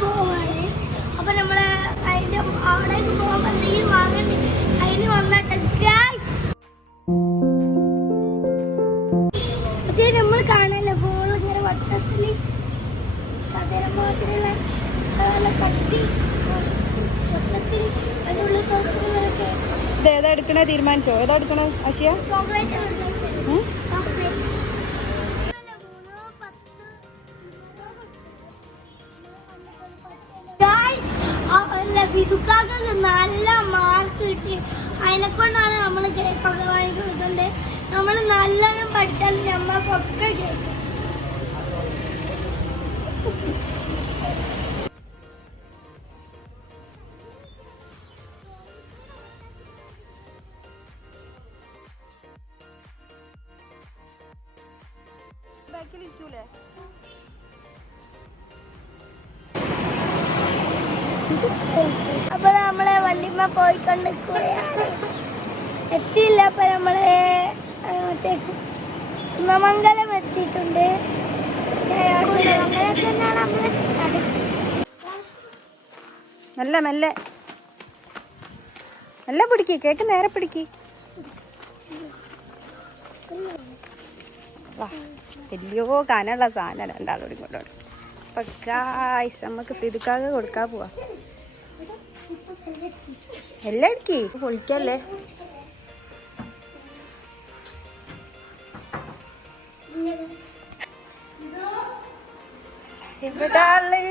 പോവാണ്. അപ്പൊ നമ്മള് അതിന്റെ അവിടേക്ക് പോകുമ്പോ എന്തെങ്കിലും വാങ്ങണ്ടേ, അതിന് വന്നിട്ട് നമ്മൾ കാണാനല്ലോ ബോൾ ഇങ്ങനെ വട്ടത്തില് ചതുരമാതിരിയുള്ള കട്ടി വട്ടത്തിൽ അതിനുള്ള തോക്കുകളൊക്കെ. ഇത് ഏതാ എടുക്കണേ തീരുമാനിച്ചോ? ഏതാ എടുക്കണോ ആശയ? വിദുക്കാക്ക് നല്ല മാർക്ക് കിട്ടി. അതിനെക്കൊണ്ടാണ് നമ്മൾ കേക്കൊക്കെ വാങ്ങി കൊടുക്കുന്നത്. നമ്മൾ നല്ലോണം പഠിച്ചാൽ നമ്മൾക്കൊക്കെ കേൾക്കും. അപ്പൊ നമ്മളെ വണ്ടിമ്മ പോയിക്കൊണ്ടിരിക്കുകയാണ്. എത്തിയില്ല. അപ്പൊ നമ്മള് കുന്നമംഗലം എത്തിയിട്ടുണ്ട്. മെല്ലെ മെല്ലെ മെല്ലെ പിടിക്ക്, കേക്ക് നേരെ പിടിക്ക്. വാ, വലിയോ കനുള്ള സാധനം രണ്ടാളോടും കൊണ്ടോട്. അപ്പൊ ഗായ്സ് നമുക്ക് ഫിദുക്കാക്ക് കൊടുക്കാൻ പോവാ. എല്ലാം എടുക്കി പൊളിക്കല്ലേ. ഇവിടെ ആള്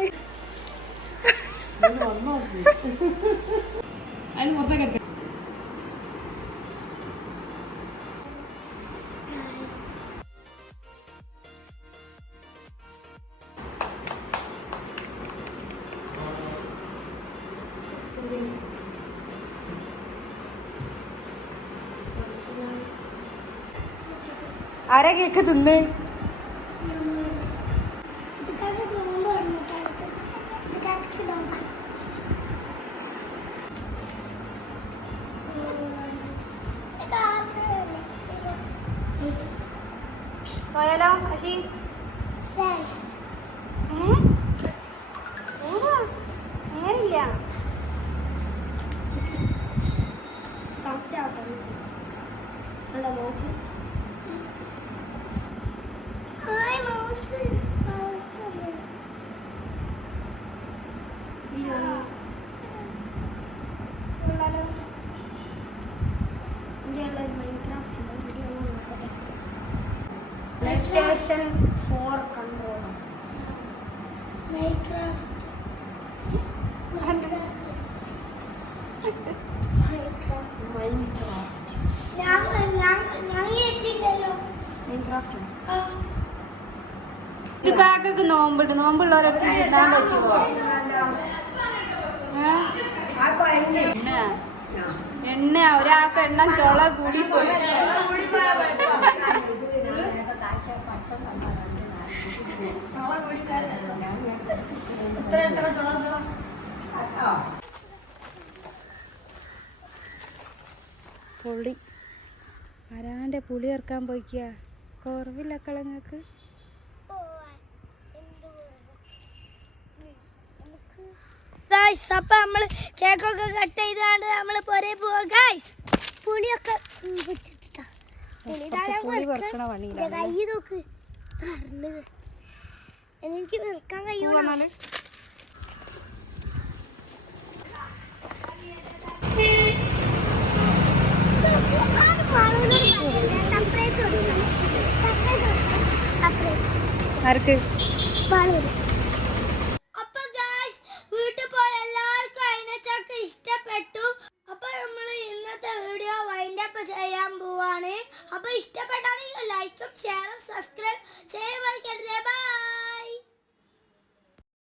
ആരാ കേക്ക് തിന്ന്? പോയാലോ അശി? നേരില്ല. PlayStation 4 controller. Minecraft. ഇതൊക്കെ നോമ്പിട്ട് നോമ്പുള്ളവരൊക്കെ തിന്നാൻ പറ്റുമോ? എണ്ണ ഒരാൾക്ക് എണ്ണം ചോള കൂടി പോയി. പുളി ആരാന്റെ പുളി ഇറക്കാൻ പോയിക്ക. കുറവില്ല കളങ്ങൾക്ക്. അപ്പൊ നമ്മള് കേക്കൊക്കെ കട്ട് ചെയ്താണ്ട് നമ്മള് പൊരേ പോവാ. ഗൈസ് പുളിയൊക്കെ കൈ നോക്ക്. എനിക്ക് വെക്കാൻ കഴിയൂല. ആർക്ക്? അപ്പൊ ഗൈസ് വീട്ടിൽ പോയ എല്ലാവർക്കും അതിനൊക്കെ ഇഷ്ടപ്പെട്ടു. അപ്പൊ നമ്മൾ ഇന്നത്തെ വീഡിയോ വൈൻഡ് അപ്പ് ചെയ്യാൻ പോവാണ്. അപ്പൊ ഇഷ്ടപ്പെട്ടാണെങ്കിൽ ലൈക്കും ഷെയറും സബ്സ്ക്രൈബ് ചെയ്യാൻ മറക്കരുത്. ബൈ.